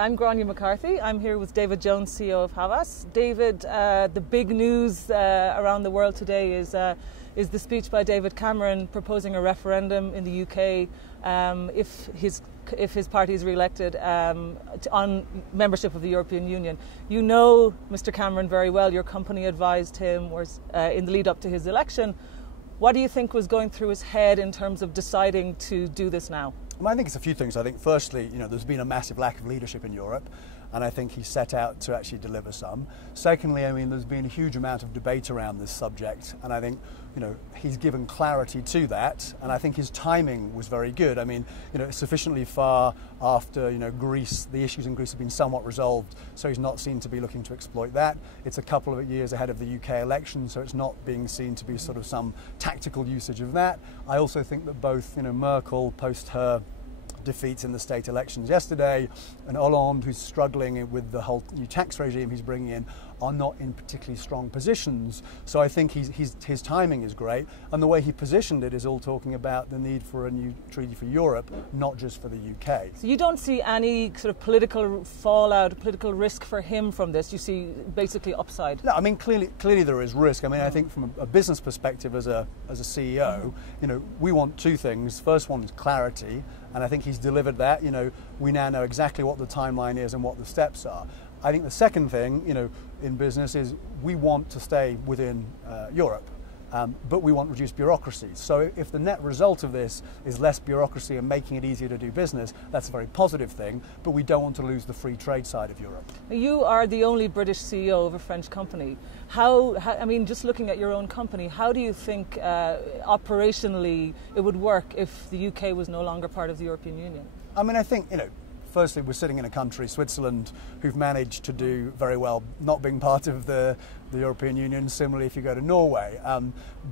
I'm Grania McCarthy. I'm here with David Jones, CEO of Havas. David, the big news around the world today is the speech by David Cameron proposing a referendum in the UK if his party is re-elected on membership of the European Union. You know Mr. Cameron very well. Your company advised him in the lead up to his election. What do you think was going through his head in terms of deciding to do this now? Well, I think it's a few things. I think firstly, there's been a massive lack of leadership in Europe, and I think he set out to actually deliver some. Secondly, there's been a huge amount of debate around this subject, and I think, he's given clarity to that, and I think his timing was very good. Sufficiently far after, Greece, the issues in Greece have been somewhat resolved, so he's not seen to be looking to exploit that. It's a couple of years ahead of the UK election, so it's not being seen to be sort of some tactical usage of that. I also think that both, Merkel, post her defeats in the state elections yesterday, and Hollande, who's struggling with the whole new tax regime he's bringing in, are not in particularly strong positions. So I think his timing is great, and the way he positioned it is all talking about the need for a new treaty for Europe, not just for the UK. So you don't see any sort of political fallout, political risk for him from this? You see basically upside? No, clearly there is risk. I think from a business perspective, as a CEO, we want two things. First one is clarity, and I think he's delivered that. We now know exactly what the timeline is and what the steps are. I think the second thing, in business is we want to stay within Europe, but we want reduced bureaucracy. So if the net result of this is less bureaucracy and making it easier to do business, that's a very positive thing, but we don't want to lose the free trade side of Europe. You are the only British CEO of a French company. How just looking at your own company, how do you think operationally it would work if the UK was no longer part of the European Union? I think, firstly, we're sitting in a country, Switzerland, who've managed to do very well not being part of the European Union. Similarly, if you go to Norway.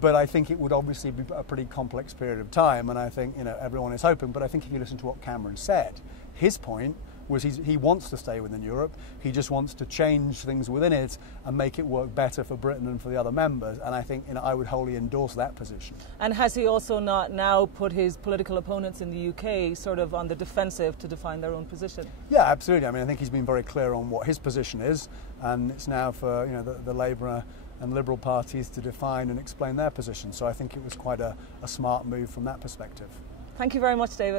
But I think it would obviously be a pretty complex period of time, and I think everyone is hoping. But I think if you listen to what Cameron said, his point was he wants to stay within Europe. He just wants to change things within it and make it work better for Britain and for the other members. And I think I would wholly endorse that position. And has he also not now put his political opponents in the UK sort of on the defensive to define their own position? Yeah, absolutely. I think he's been very clear on what his position is, and it's now for the Labour and Liberal parties to define and explain their position. So I think it was quite a smart move from that perspective. Thank you very much, David.